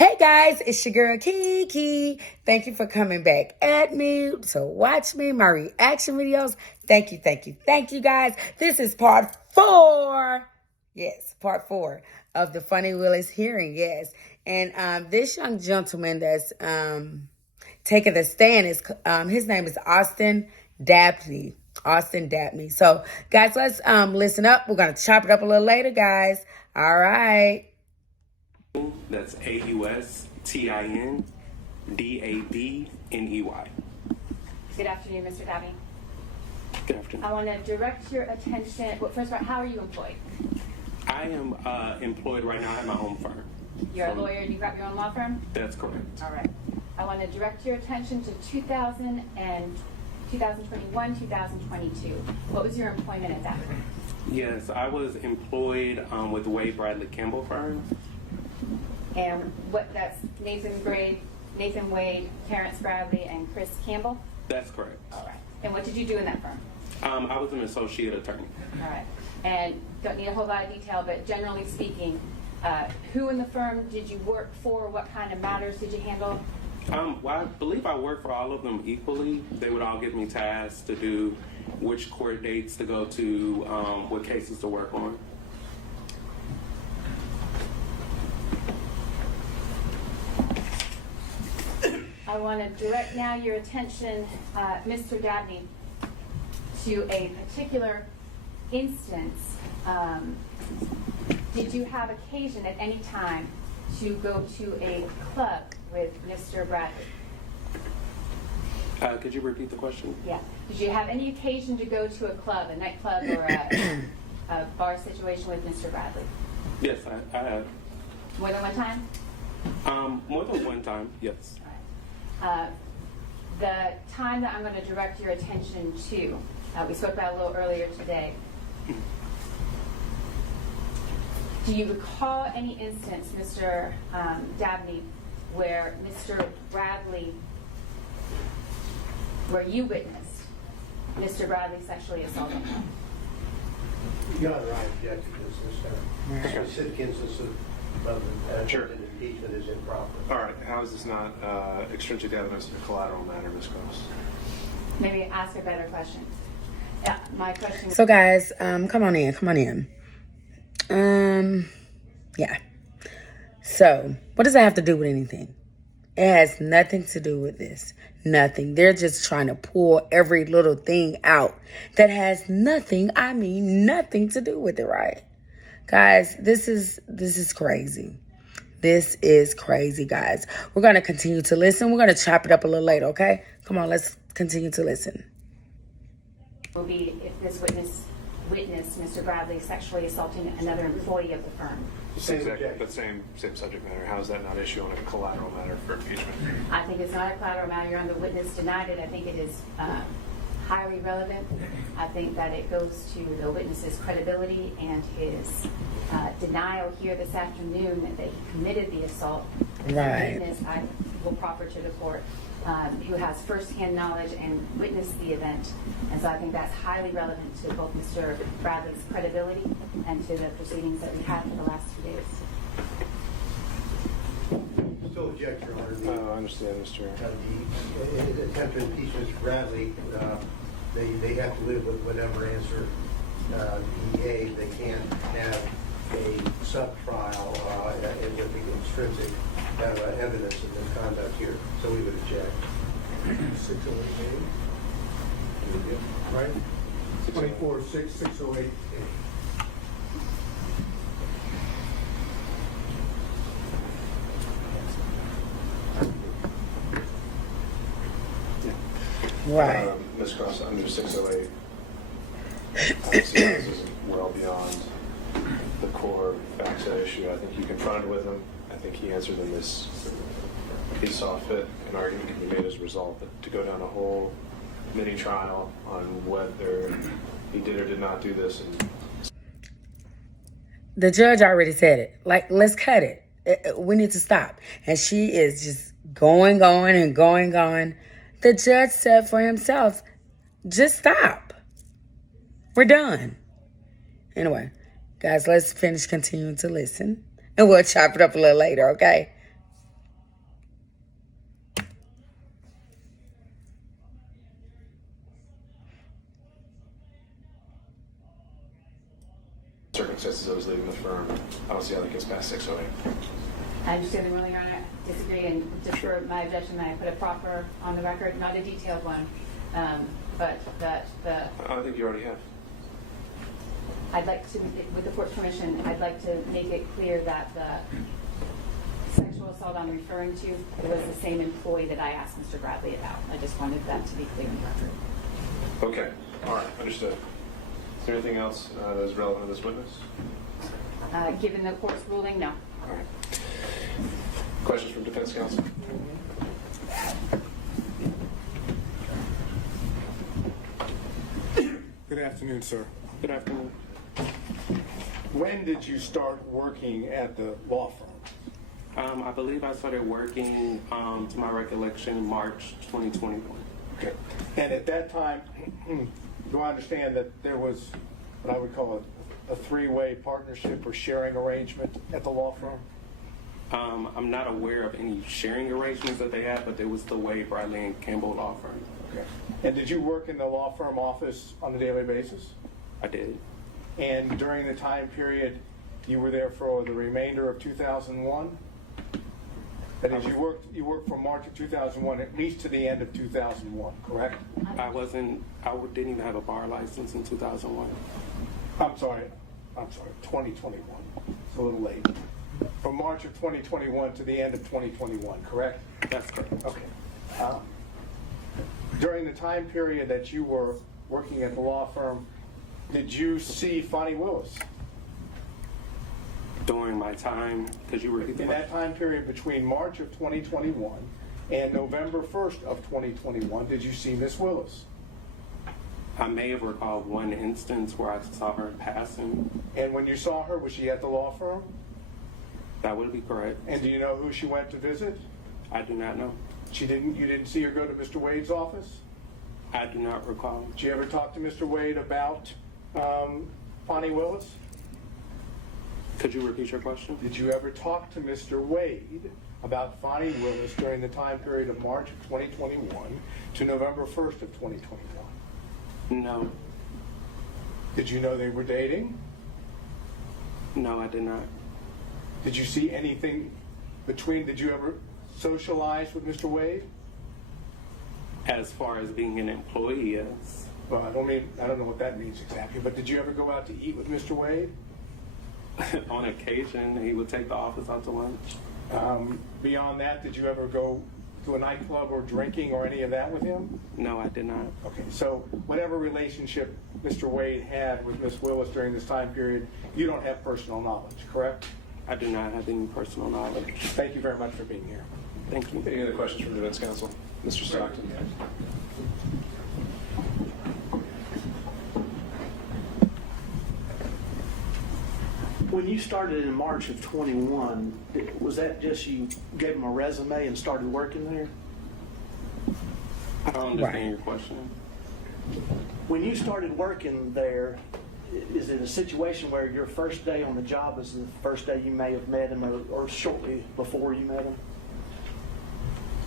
Hey guys, it's your girl Kiki. Thank you for coming back at me to watch my reaction videos. Thank you guys. This is part 4. Yes, part 4 of the Fani Willis hearing, yes. And this young gentleman that's taking the stand is, his name is Austin Dabney. So guys, let's listen up. We're going to chop it up a little later, guys. All right. That's AUSTINDABNEY. Good afternoon, Mr. Dabney. Good afternoon. I want to direct your attention. Well, first of all, how are you employed? I am employed right now at my own firm. You're a lawyer and you got your own law firm? That's correct. All right. I want to direct your attention to 2021, 2022. What was your employment at that time? Yes, I was employed with Wade Bradley Campbell firm. And that's Nathan Wade, Terrence Bradley, and Chris Campbell? That's correct. All right. And what did you do in that firm? I was an associate attorney. All right. And don't need a whole lot of detail, but generally speaking, who in the firm did you work for? What kind of matters did you handle? Well, I believe I worked for all of them equally. They would all give me tasks to do, which court dates to go to, what cases to work on. I want to direct now your attention, Mr. Dabney, to a particular instance. Did you have occasion at any time to go to a club with Mr. Bradley? Could you repeat the question? Yeah. Did you have any occasion to go to a club, a nightclub, or a bar situation with Mr. Bradley? Yes, I have. More than one time? More than one time, yes. The time that I'm going to direct your attention to, we spoke about a little earlier today. Do you recall any instance, Mr. Dabney, where Mr. Bradley, where you witnessed Mr. Bradley sexually assaulting him? Your Honor, I object to this specific instance of Sure. impeachment is improper. All right, how is this not extrinsic evidence of a collateral matter, Ms. Cross? Maybe ask a better question. Yeah, my question. So guys, come on in. Yeah. So, what does that have to do with anything? It has nothing to do with this. Nothing. They're just trying to pull every little thing out that has nothing, nothing to do with it, right? Guys, this is crazy. This is crazy, guys. We're going to continue to listen. We're going to chop it up a little later, okay? Come on, let's continue to listen. Will be if this witnessed Mr. Bradley sexually assaulting another employee of the firm. Same subject matter. How is that not issue on a collateral matter for impeachment? I think it's not a collateral matter. Your Honor, the witness denied it. I think it is highly relevant. I think that it goes to the witness's credibility and his denial here this afternoon that he committed the assault. Right. The witness, I will proffer to the court, who has firsthand knowledge and witnessed the event. And so I think that's highly relevant to both Mr. Bradley's credibility and to the proceedings that we had for the last 2 days. Still object, Your Honor. I understand, Mr. The attempt to impeach Mr. Bradley, they have to live with whatever answer he gave. They can't have a sub-trial with the extrinsic evidence of misconduct here. So we would object. 608A. Right? 24-608. Right. Ms. Cross, under 608, obviously this is well beyond the core facts at issue. I think you confronted with him. I think he answered them as he saw fit. An argument can be made as a result to go down a whole mini trial on whether he did or did not do this. And the judge already said it. Like, let's cut it. We need to stop. And she is just going. The judge said for himself, just stop. We're done. Anyway, guys, let's continuing to listen. And we'll chop it up a little later, okay? I was leaving the firm. I don't see how that gets past 608. I understand the ruling, Your Honor. I disagree, and just for my objection, I put a proffer on the record, not a detailed one, but that the. I think you already have. I'd like to, with the court's permission, I'd like to make it clear that the sexual assault I'm referring to was the same employee that I asked Mr. Bradley about. I just wanted that to be clear in the record. Okay. All right. Understood. Is there anything else that is relevant to this witness? Given the court's ruling, no. All right. Questions from defense counsel? Good afternoon, sir. Good afternoon. When did you start working at the law firm? I believe I started working, to my recollection, March 2021. Okay. And at that time, do I understand that there was what I would call a three-way partnership or sharing arrangement at the law firm? I'm not aware of any sharing arrangements that they had, but there was the Wade, Bradley, and Campbell law firm. Okay. And did you work in the law firm office on a daily basis? I did. And during the time period, you were there for the remainder of 2001? That is, you worked from March of 2001 at least to the end of 2001, correct? I didn't even have a bar license in 2001. I'm sorry, 2021. It's a little late. From March of 2021 to the end of 2021, correct? That's correct. Okay. During the time period that you were working at the law firm, did you see Fani Willis? During my time, could you repeat In that? that time period between March of 2021 and November 1st of 2021, did you see Miss Willis? I may have recalled one instance where I saw her in passing. And when you saw her, was she at the law firm? That would be correct. And do you know who she went to visit? I do not know. You didn't see her go to Mr. Wade's office? I do not recall. Did you ever talk to Mr. Wade about Fani Willis? Could you repeat your question? Did you ever talk to Mr. Wade about Fani Willis during the time period of March of 2021 to November 1st of 2021? No. Did you know they were dating? No, I did not. Did you see anything did you ever socialize with Mr. Wade? As far as being an employee, yes. Well, I don't know what that means exactly, but did you ever go out to eat with Mr. Wade? On occasion, he would take the office out to lunch. Beyond that, did you ever go to a nightclub or drinking or any of that with him? No, I did not. Okay, so whatever relationship Mr. Wade had with Miss Willis during this time period, you don't have personal knowledge, correct? I do not have any personal knowledge. Thank you very much for being here. Thank you. Any other questions from defense counsel? Mr. Stockton. When you started in March of 21, was that just you gave them a resume and started working there? I don't understand Right. your question. When you started working there, is it a situation where your first day on the job was the first day you may have met him or shortly before you met him?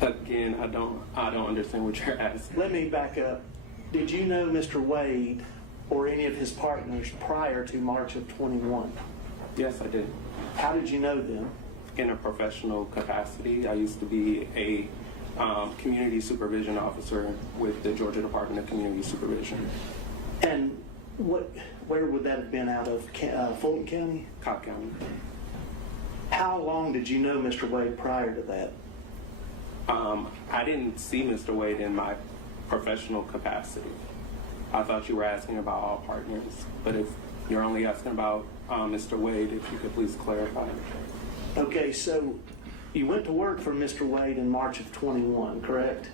Again, I don't understand what you're asking. Let me back up. Did you know Mr. Wade or any of his partners prior to March of 21? Yes, I did. How did you know them? In a professional capacity, I used to be a community supervision officer with the Georgia Department of Community Supervision, And where would that have been out of? Fulton County? Cobb County. How long did you know Mr. Wade prior to that? I didn't see Mr. Wade in my professional capacity. I thought you were asking about all partners, but if you're only asking about Mr. Wade, if you could please clarify. Okay, so you went to work for Mr. Wade in March of 21, correct?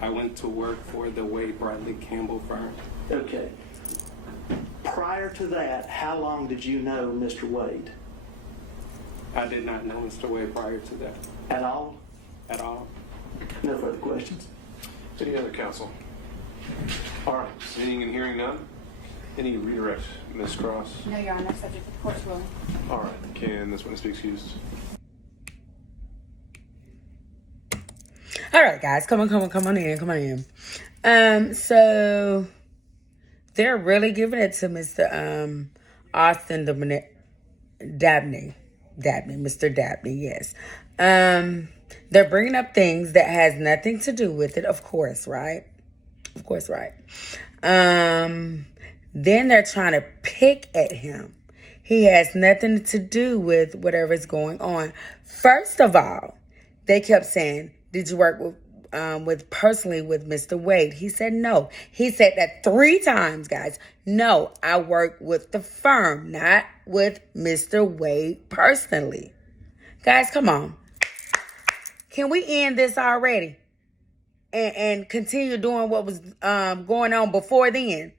I went to work for the Wade Bradley Campbell firm. Okay. Prior to that, how long did you know Mr. Wade? I did not know Mr. Wade prior to that At all? at all. No further questions? Any other counsel? All right. Seeing and hearing none. Any redirect, Ms. Cross? No, Your Honor, subject to the court's ruling. All right. Can this witness be excused? All right, guys, come on in. So they're really giving it to Mr. Austin Dabney, Mr. Dabney, yes. They're bringing up things that has nothing to do with it, of course, right? Of course, right. Then they're trying to pick at him. He has nothing to do with whatever's going on. First of all, they kept saying, did you work personally with Mr. Wade? He said no. He said that 3 times, guys. No, I work with the firm, not with Mr. Wade personally. Guys, come on. Can we end this already? And continue doing what was going on before then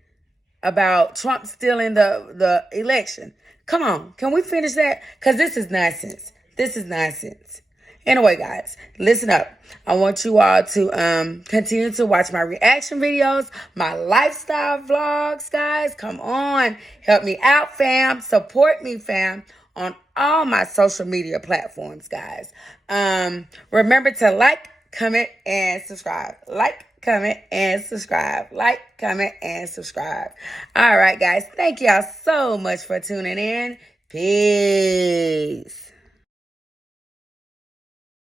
about Trump stealing the election? Come on. Can we finish that? Because this is nonsense. This is nonsense. Anyway, guys, listen up. I want you all to continue to watch my reaction videos, my lifestyle vlogs, guys. Come on. Help me out, fam. Support me, fam, on all my social media platforms, guys. Remember to like, comment, and subscribe. Like, comment, and subscribe. Like, comment, and subscribe. All right, guys. Thank y'all so much for tuning in. Peace.